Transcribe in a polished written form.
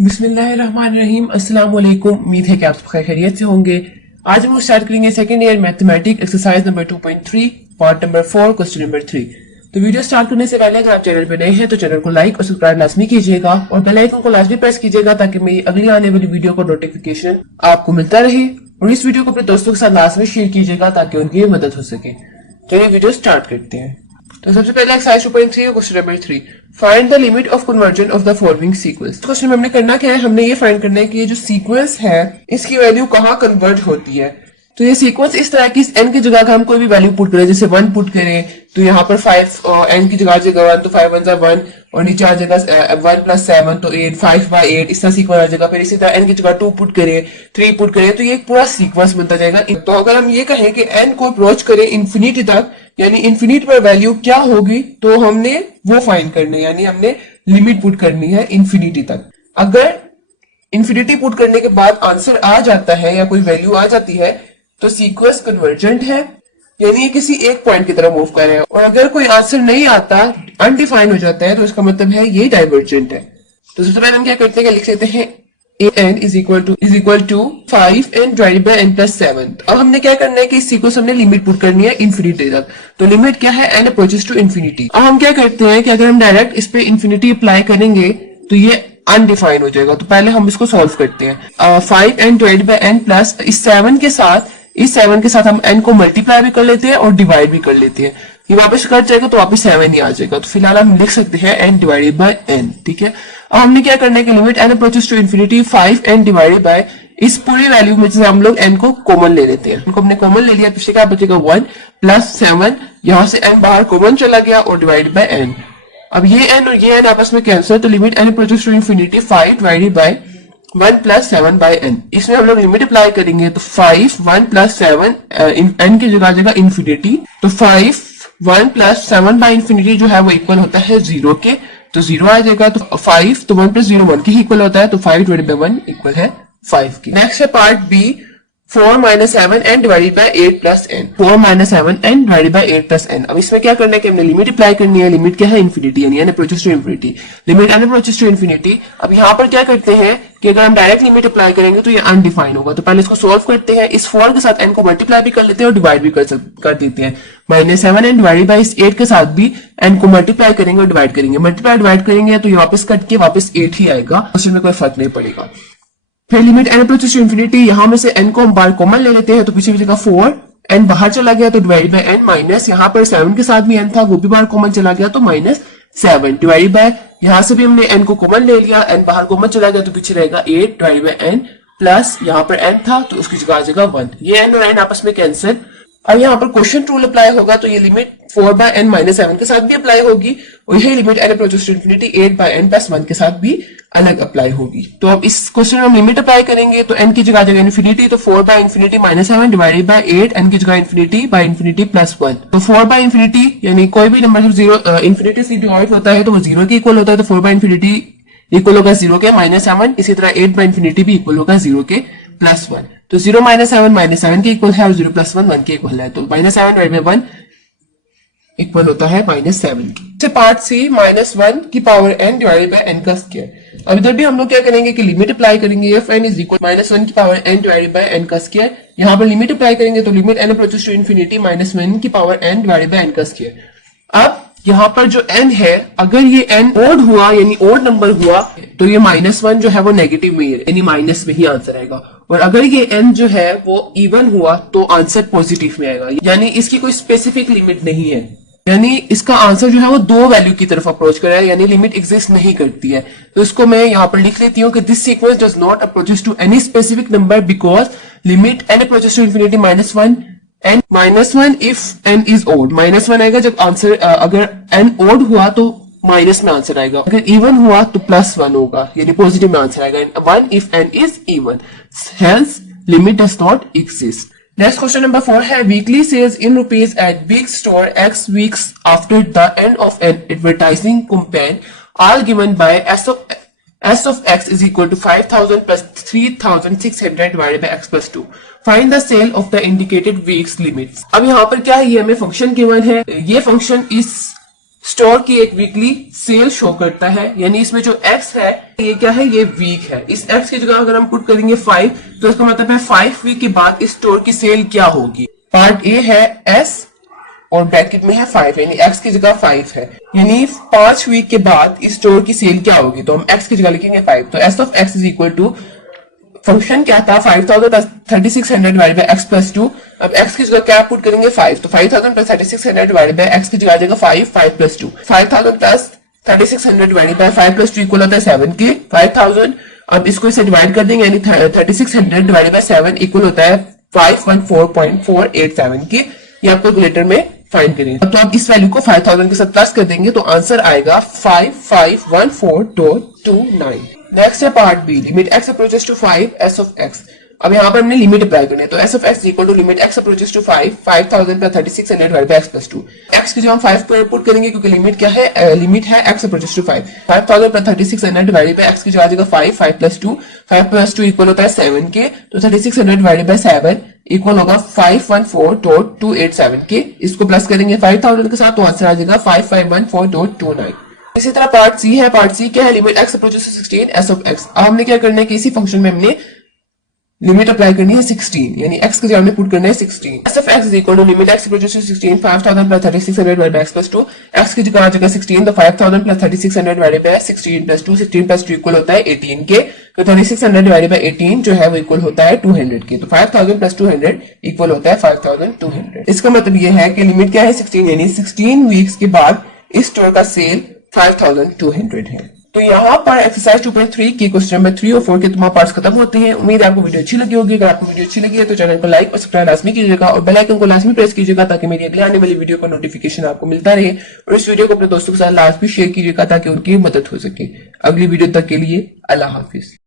बिस्मिल्लाहिर्रहमानिर्रहीम। अस्सलाम वालेकुम। उम्मीद है कि आप सब खैरियत से होंगे। आज हम स्टार्ट करेंगे second year mathematics exercise number 2.3 part number 4 question number 3। तो वीडियो स्टार्ट करने से पहले अगर आप चैनल पर नए हैं तो चैनल को लाइक और सब्सक्राइब लाजमी कीजिएगा और बेल आइकन को लाजमी प्रेस कीजिएगा ताकि मेरी अगली आने वाली वीडियो का नोटिफिकेशन आपको मिलता रहे। और इस वीडियो को अपने दोस्तों के साथ लाजमी शेयर कीजिएगा ताकि उनकी मदद हो सके। चलिए वीडियो स्टार्ट करते हैं। तो सबसे पहले exercise 2.3 question number 3, find the limit of conversion of the following sequence. Question में हमने करना क्या है, हमने ये फाइंड करना है कि ये जो सीक्वेंस है इसकी वैल्यू कहाँ कन्वर्ट होती है। तो ये सीक्वेंस इस तरह की n की जगह अगर हम कोई भी वैल्यू पुट करें, जैसे 1 पुट करें तो यहाँ पर 5 n की जगह 1 तो 5 1 1 और नीचे आ जाएगा 1 + 7 तो 8 5/8 इस तरह सीक्वेंस आ जाएगा। फिर इसी तरह n की जगह 2 पुट करें 3 पुट करें तो ये एक पूरा सीक्वेंस बनता जाएगा। तो अगर हम ये कहें कि n को अप्रोच करें इन्फिनिटी तक, यानी इन्फिनिटी पर वैल्यू क्या होगी, तो हमने वो फाइंड करनी है, यानी हमने लिमिट पुट करनी है इन्फिनिटी तक। अगर इन्फिनिटी पुट करने के बाद आंसर आ जाता है या कोई वैल्यू आ जाती है तो सीक्वेंस कन्वर्जेंट है, यानी ये किसी एक पॉइंट की तरफ मूव कर रहे हैं। और अगर कोई आंसर नहीं आता, अनडिफाइन हो जाता है, तो इसका मतलब है ये डाइवर्जेंट है। तो सबसे पहले हम क्या करते हैं कि लिख लेते हैं an is equal to 5n divided by n plus 7। अब हमने क्या करना है कि इस सीक्वेंस हमने लिमिट पुट करनी है इन्फिनिटी तक। तो लिमिट क्या है, n approaches to infinity। अब हम क्या करते हैं कि अगर हम डायरेक्ट इस पे इन्फिनिटी अप्लाई करेंगे तो ये अनडिफाइन हो जाएगा। तो पहले हम इसको सॉल्व करते हैं। 5n divided by n plus इस 7 के साथ हम n को मल्टीप्लाई भी कर लेते हैं और डिवाइड भी कर लेते हैं। ये वापस कट जाएगा तो वापस 7 ही आ जाएगा। तो फिलहाल हम लिख सकते हैं n डिवाइडेड बाय n। ठीक है, अब हमने क्या करना है कि limit n approaches to infinity 5n divided by इस पूरी वैल्यू में से हम लोग n को कॉमन ले लेते हैं। इनको हमने कॉमन ले लिया, पीछे क्या बचेगा 1 + 7, यहां से n बाहर कॉमन चला गया और डिवाइडेड बाय n। अब ये n और ये n आपस में कैंसिल, तो limit n approaches to infinity 5 divided by 1 + 7/n। इसमें हम लोग लिमिट अप्लाई करेंगे तो 5 1 + 7 n की जगह आ जाएगा इन्फिनिटी। तो 5 1 + 7/infinity जो है वो इक्वल होता है 0 के, तो 0 आ जाएगा। तो 5 तो 1 + 0 1 के इक्वल होता है, तो 5 डिवाइडेड बाय 1 इक्वल है 5 की। नेक्स्ट है part B, 4 - 7n divided by 8 + n। 4 - 7n divided by 8 + n। अब इसमें क्या करना है कि हमने लिमिट अप्लाई करनी है। लिमिट क्या है, इन्फिनिटी, यानी n approaches to infinity. Limit n approaches to infinity. अब यहाँ पर क्या करते हैं कि अगर हम डायरेक्ट लिमिट अप्लाई करेंगे तो ये अनडिफाइन होगा। तो पहले इसको सोल्व करते हैं। इस 4 के साथ n को मल्टीप्लाई भी कर लेते हैं और डिवाइड भी कर देते हैं। -7n डिवाइडेड बाय इस 8 के साथ भी n को मल्टीप्लाई करेंगे और डिवाइड करेंगे। मल्टीप्लाई डिवाइड करेंगे तो ये वापस कट के वापस 8 ही आएगा, उसमें कोई फर्क नहीं पड़ेगा। फिर limit n approaches to infinity, यहां में से n को हम बाहर कॉमन ले लेते हैं, तो पीछे बचेगा 4, n बाहर चला गया तो डिवाइड बाय n माइनस, यहाँ पर 7 के साथ भी n था वो भी बाहर कॉमन चला गया तो -7 डिवाइड बाय, यहां से भी हमने n को कॉमन ले लिया, n बाहर कॉमन चला गया तो पीछे रहेगा 8 डिवाइड बाय n प्लस यहाँ पर n था तो उसकी जगह आ जाएगा 1। ये n और n आपस में कैंसिल। अब यहाँ पर क्वेश्चन रूल अप्लाई होगा तो ये लिमिट 4/n - 7 के साथ भी अप्लाई होगी और यही limit n approaches to infinity 8/n + 1 के साथ भी अलग अप्लाई होगी। तो अब इस क्वेश्चन में हम लिमिट अप्लाई करेंगे तो n की जगह आ जाएगा इन्फिनिटी, तो 4/∞ - 7 डिवाइडेड बाय 8, n की जगह इन्फिनिटी/∞ + 1। तो 4/∞ यानी कोई भी नंबर जब 0 इन्फिनिटी से डिवाइड होता है तो वो 0 के इक्वल होता है, तो 4/∞ इक्वल होगा 0 के -7। इसी तरह 8/∞ भी इक्वल होगा 0 के +1। तो 0 - 7 -7 के इक्वल है और 0 + 1 1 के इक्वल है, तो -7 डिवाइडेड बाय 1 इक्वल होता है -7 की। पार्ट सी, -1 की power n divided by n का स्क्वायर। अब इधर भी हम लोग क्या करेंगे कि लिमिट अप्लाई करेंगे। f n इज इक्वल -1 की power n divided by n का स्क्वायर। यहाँ पर लिमिट अप्लाई करेंगे तो limit n approaches to infinity -1 की power n divided by n का स्क्वायर। अब यहाँ पर जो n है, अगर ये n ओड हुआ यानी ओड नंबर हुआ तो ये -1 जो है वो नेगेटिव में यानी माइनस में ही आंसर आएगा, और अगर ये n जो है वो इवन हुआ तो आंसर पॉजिटिव में आएगा, यानी इसकी कोई स्पेसिफिक लिमिट नहीं है, यानी इसका आंसर जो है वो 2 वैल्यू की तरफ अप्रोच कर रहा है, यानी लिमिट एग्जिस्ट नहीं करती है। तो इसको मैं यहाँ पर लिख लेती हूँ कि this sequence does not approaches to any specific number because limit n approaches to infinity -1 n -1 if n is odd. -1 आएगा जब आंसर अगर n ओड हुआ तो माइनस में आंसर आएगा, अगर इवन हुआ तो +1 होगा यानी पॉजिटिव में आंसर आएगा। 1 if n is even, hence limit does not exist. Next question number 4 है, weekly sales in rupees at big store x weeks after the end of an advertising campaign are given by S of x is equal to 5,000 plus 3,600 divided by x plus 2. Find the sale of the indicated weeks limits. अब यहाँ पर क्या है, ये हमें function given है। ये function इस स्टोर की एक वीकली सेल शो करता है, यानी इसमें जो एक्स है ये क्या है, ये वीक है। इस एक्स की जगह अगर हम पुट करेंगे 5 तो इसका मतलब है 5 वीक के बाद इस स्टोर की सेल क्या होगी। पार्ट ए है एस और ब्रैकेट में है 5, यानी एक्स की जगह 5 है, यानी 5 वीक के बाद इस स्टोर की सेल क्या होगी। तो हम एक्स की जगह लिखेंगे 5, तो S of X is equal to function क्या था 5000 plus 3600 divide by x plus 2। अब x की जगह क्या पुट करेंगे 5, तो 5000 प्लस 3600 डिवाइड बाय x की जगह आ जाएगा 5 plus 2। 5000 plus 3600 divide bye 5 plus 2 equal होता है 7 के 5000। अब इसको इसे डिवाइड कर देंगे, यानी 3600 डिवाइड बाय 7 इक्वल होता है 514.487 के। ये आप कैलकुलेटर में फाइंड करेंगे। तो आप इस वैल्यू को 5000 के साथ प्लस कर देंगे तो आंसर आएगा 5514.29। नेक्स्ट है part B, limit x approaches to 5 s of x। अब यहाँ पर हमने लिमिट अप्लाई करनी है, तो s of x equal to limit x approaches to 5 5000 plus 3600 divide by x plus 2। x की जगह हम 5 पर पुट करेंगे क्योंकि लिमिट क्या है, लिमिट है x approaches to 5 5000 plus 3600 divide by x की जगह आ जाएगा 5 प्लस 2 इक्वल होता है 7 के। तो 3600 डिवाइड बाय 7 इक्वल होगा 514.287 के। इसको प्लस करेंगे 5000 के साथ तो आंसर आ जाएगा 5514.29। इसी तरह पार्ट सी है। पार्ट सी क्या है, limit x approaches to 16 s of x। अब हमने क्या करना है कि इसी फंक्शन में हमने लिमिट अप्लाई करनी है 16, यानी x की जगह हमने पुट करना है 16। s of x is equal to limit x approaches to 16 5000 plus 3600 divide by x plus 2। x की जगह आ जाएगा 16, तो 5000 plus 3600 divide by 16 plus 2 equal होता है 18 के। तो 3600 डिवाइड बाय 18 जो है वो इक्वल होता है 200 के। तो 5000 प्लस 200 इक्वल होता है 5200। इसका मतलब ये है कि लिमिट क्या है 16, यानी 16 वीक्स के बाद इस स्टोर का सेल 5200 है। तो यहाँ पर एक्सरसाइज 2.3 की क्वेश्चन नंबर 3 और 4 के तमाम पार्ट्स खत्म होते हैं। उम्मीद है आपको वीडियो अच्छी लगी होगी। अगर आपको वीडियो अच्छी लगी है तो चैनल को लाइक और सब्सक्राइब लाजमी कीजिएगा और बेल आइकन को लाजमी प्रेस कीजिएगा ताकि मेरी अगले आने वाली वीडियो का नोटिफिकेशन आपको मिलता रहे। और इस वीडियो को अपने दोस्तों के साथ लाजमी शेयर कीजिएगा ताकि उनकी मदद हो सके। अगली वीडियो तक के लिए अल्लाह हाफिज।